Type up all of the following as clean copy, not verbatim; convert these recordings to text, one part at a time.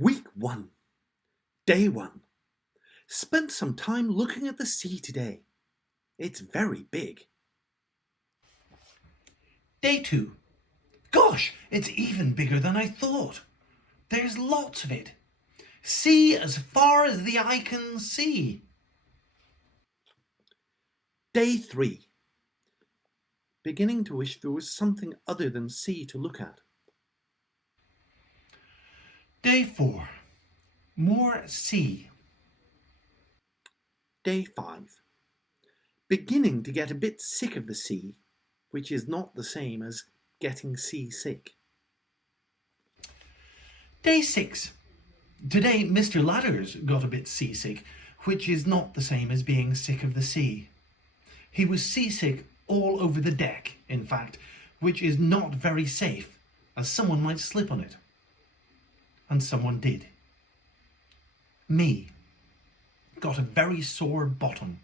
Week 1, Day 1. Spent some time looking at the sea today. It's very big. Day 2. Gosh, it's even bigger than I thought. There's lots of it. Sea as far as the eye can see. Day 3. Beginning to wish there was something other than sea to look at. Day 4. More sea. Day 5. Beginning to get a bit sick of the sea, which is not the same as getting seasick. Day 6. Today Mr. Ladders got a bit seasick, which is not the same as being sick of the sea. He was seasick all over the deck, in fact, which is not very safe, as someone might slip on it. And someone did. Me. Got a very sore bottom.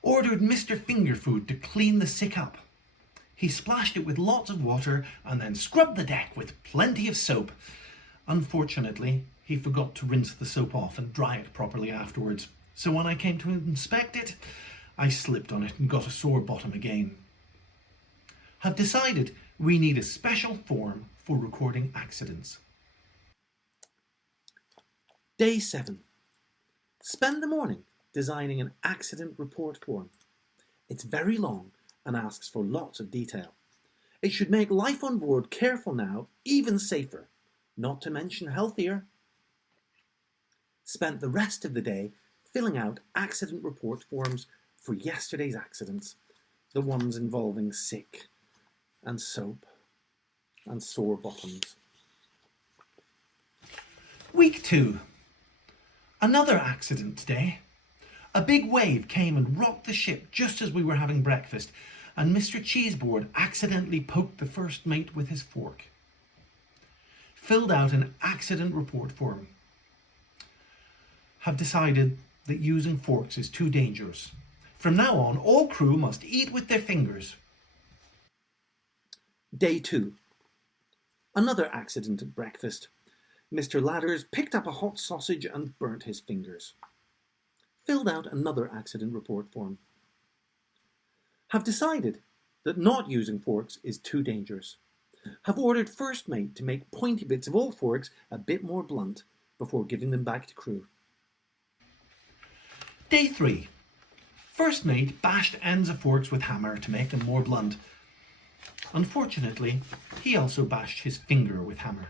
Ordered Mr. Fingerfood to clean the sick up. He splashed it with lots of water and then scrubbed the deck with plenty of soap. Unfortunately, he forgot to rinse the soap off and dry it properly afterwards, so when I came to inspect it, I slipped on it and got a sore bottom again. Have decided we need a special form for recording accidents. Day 7. Spend the morning designing an accident report form. It's very long and asks for lots of detail. It should make life on board careful now even safer, not to mention healthier. Spent the rest of the day filling out accident report forms for yesterday's accidents, the ones involving sick and soap and sore bottoms. Week 2. Another accident today. A big wave came and rocked the ship just as we were having breakfast, and Mr. Cheeseboard accidentally poked the first mate with his fork. Filled out an accident report form. Have decided that using forks is too dangerous. From now on, all crew must eat with their fingers. Day 2. Another accident at breakfast. Mr. Ladders picked up a hot sausage and burnt his fingers. Filled out another accident report form. Have decided that not using forks is too dangerous. Have ordered first mate to make pointy bits of all forks a bit more blunt before giving them back to crew. Day 3. First mate bashed ends of forks with hammer to make them more blunt. Unfortunately, he also bashed his finger with hammer.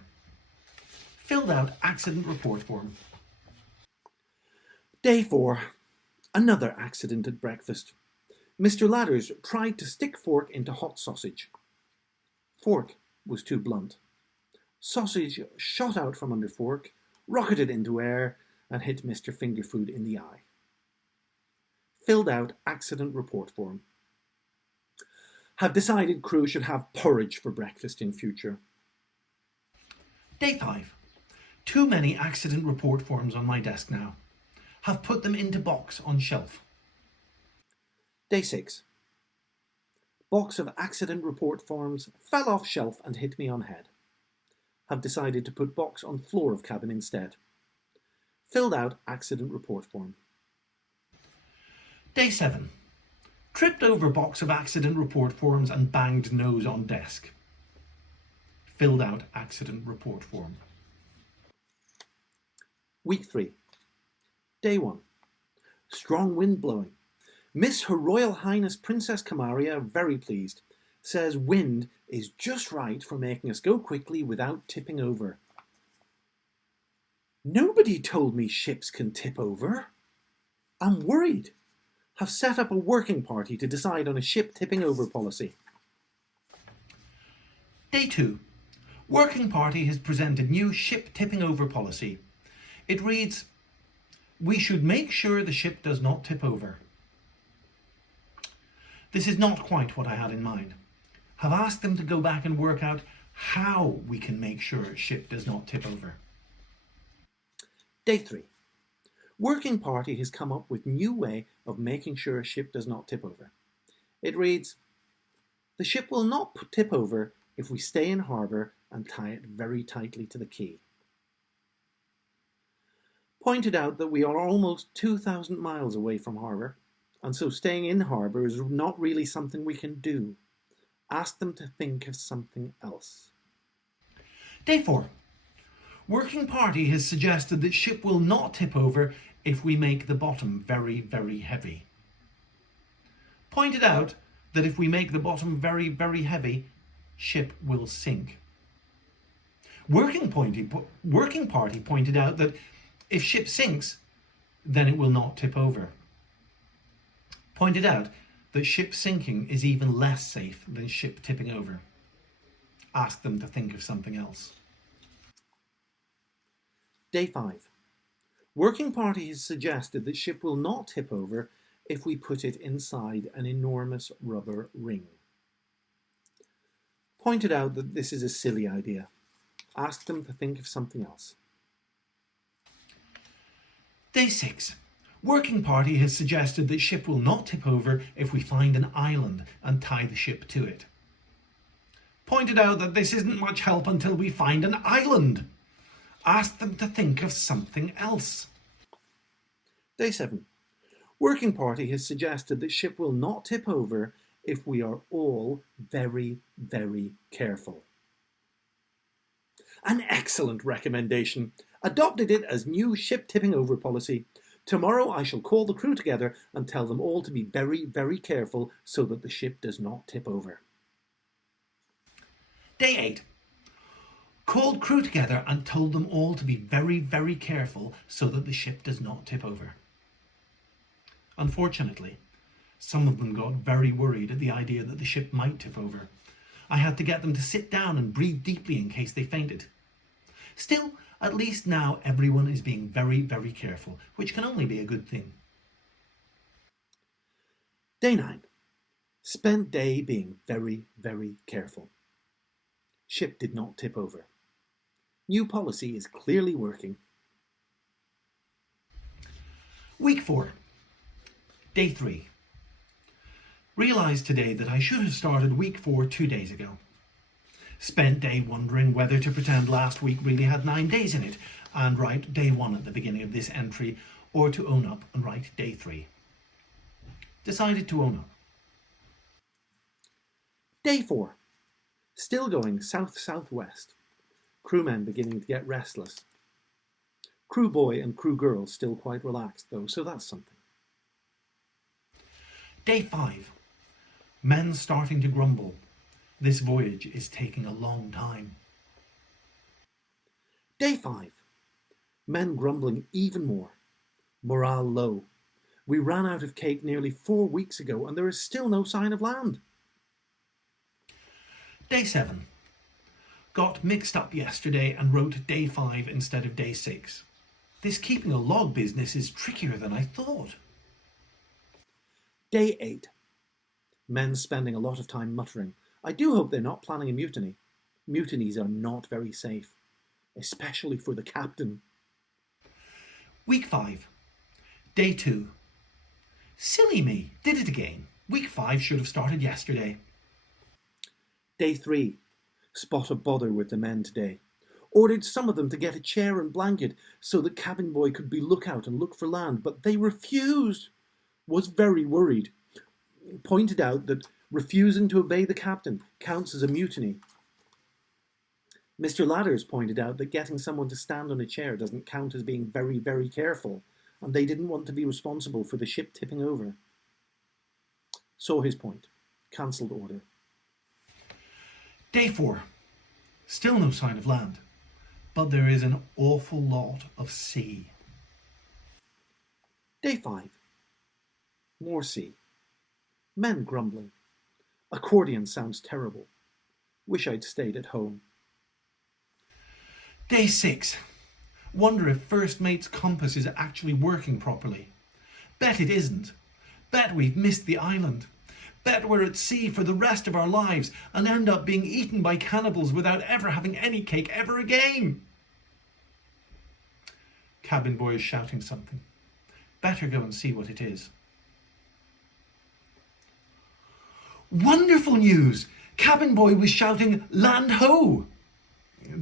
Filled out accident report form. Day 4. Another accident at breakfast. Mr. Ladders tried to stick fork into hot sausage. Fork was too blunt. Sausage shot out from under fork, rocketed into air, and hit Mr. Fingerfood in the eye. Filled out accident report form. Have decided crew should have porridge for breakfast in future. Day 5. Too many accident report forms on my desk now. Have put them into box on shelf. Day 6. Box of accident report forms fell off shelf and hit me on head. Have decided to put box on floor of cabin instead. Filled out accident report form. Day 7. Tripped over box of accident report forms and banged nose on desk. Filled out accident report form. Week 3. Day 1. Strong wind blowing. Miss Her Royal Highness Princess Camaria, very pleased, says wind is just right for making us go quickly without tipping over. Nobody told me ships can tip over. I'm worried. Have set up a working party to decide on a ship tipping over policy. Day 2. Working party has presented new ship tipping over policy. It reads, we should make sure the ship does not tip over. This is not quite what I had in mind. Have asked them to go back and work out how we can make sure a ship does not tip over. Day 3. Working party has come up with new way of making sure a ship does not tip over. It reads, the ship will not tip over if we stay in harbour and tie it very tightly to the quay. Pointed out that we are almost 2,000 miles away from harbour, and so staying in harbour is not really something we can do. Asked them to think of something else. Day 4. Working party has suggested that ship will not tip over if we make the bottom very, very heavy. Pointed out that if we make the bottom very, very heavy, ship will sink. Working party pointed out that if ship sinks, then it will not tip over. Pointed out that ship sinking is even less safe than ship tipping over. Asked them to think of something else. Day 5. Working party has suggested that ship will not tip over if we put it inside an enormous rubber ring. Pointed out that this is a silly idea. Asked them to think of something else. Day 6. Working party has suggested that ship will not tip over if we find an island and tie the ship to it. Pointed out that this isn't much help until we find an island. Asked them to think of something else. Day 7. Working party has suggested that ship will not tip over if we are all very, very careful. An excellent recommendation. Adopted it as new ship tipping over policy. Tomorrow I shall call the crew together and tell them all to be very, very careful so that the ship does not tip over. Day 8. Called crew together and told them all to be very, very careful so that the ship does not tip over. Unfortunately, some of them got very worried at the idea that the ship might tip over. I had to get them to sit down and breathe deeply in case they fainted. Still, at least now everyone is being very, very careful, which can only be a good thing. Day 9. Spent day being very, very careful. Ship did not tip over. New policy is clearly working. Week 4. Day 3. Realised today that I should have started week 4 2 days ago. Spent day wondering whether to pretend last week really had 9 days in it and write day 1 at the beginning of this entry, or to own up and write day 3. Decided to own up. Day 4. Still going south-southwest. Crewmen beginning to get restless. Crew boy and crew girl still quite relaxed though, so that's something. Day 5. Men starting to grumble. This voyage is taking a long time. Day 5. Men grumbling even more. Morale low. We ran out of cake nearly 4 weeks ago and there is still no sign of land. Day 7. Got mixed up yesterday and wrote day 5 instead of day 6. This keeping a log business is trickier than I thought. Day 8. Men spending a lot of time muttering. I do hope they're not planning a mutiny. Mutinies are not very safe, especially for the captain. Week 5. Day 2. Silly me, did it again. Week 5 should have started yesterday. Day 3. Spot a bother with the men today. Ordered some of them to get a chair and blanket so the cabin boy could be lookout and look for land, but they refused. Was very worried. Pointed out that refusing to obey the captain counts as a mutiny. Mr. Ladders pointed out that getting someone to stand on a chair doesn't count as being very, very careful, and they didn't want to be responsible for the ship tipping over. Saw his point. Cancelled order. Day 4. Still no sign of land, but there is an awful lot of sea. Day 5. More sea. Men grumbling. Accordion sounds terrible. Wish I'd stayed at home. Day 6. Wonder if first mate's compass is actually working properly. Bet it isn't. Bet we've missed the island. Bet we're at sea for the rest of our lives and end up being eaten by cannibals without ever having any cake ever again. Cabin boy is shouting something. Better go and see what it is. Wonderful news! Cabin boy was shouting, "Land ho!"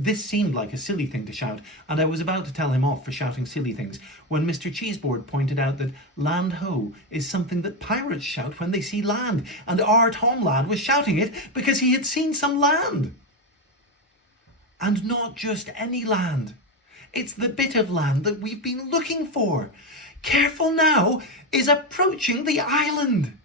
This seemed like a silly thing to shout, and I was about to tell him off for shouting silly things when Mr. Cheeseboard pointed out that land ho is something that pirates shout when they see land, and our Tom lad was shouting it because he had seen some land. And not just any land. It's the bit of land that we've been looking for. Careful now is approaching the island.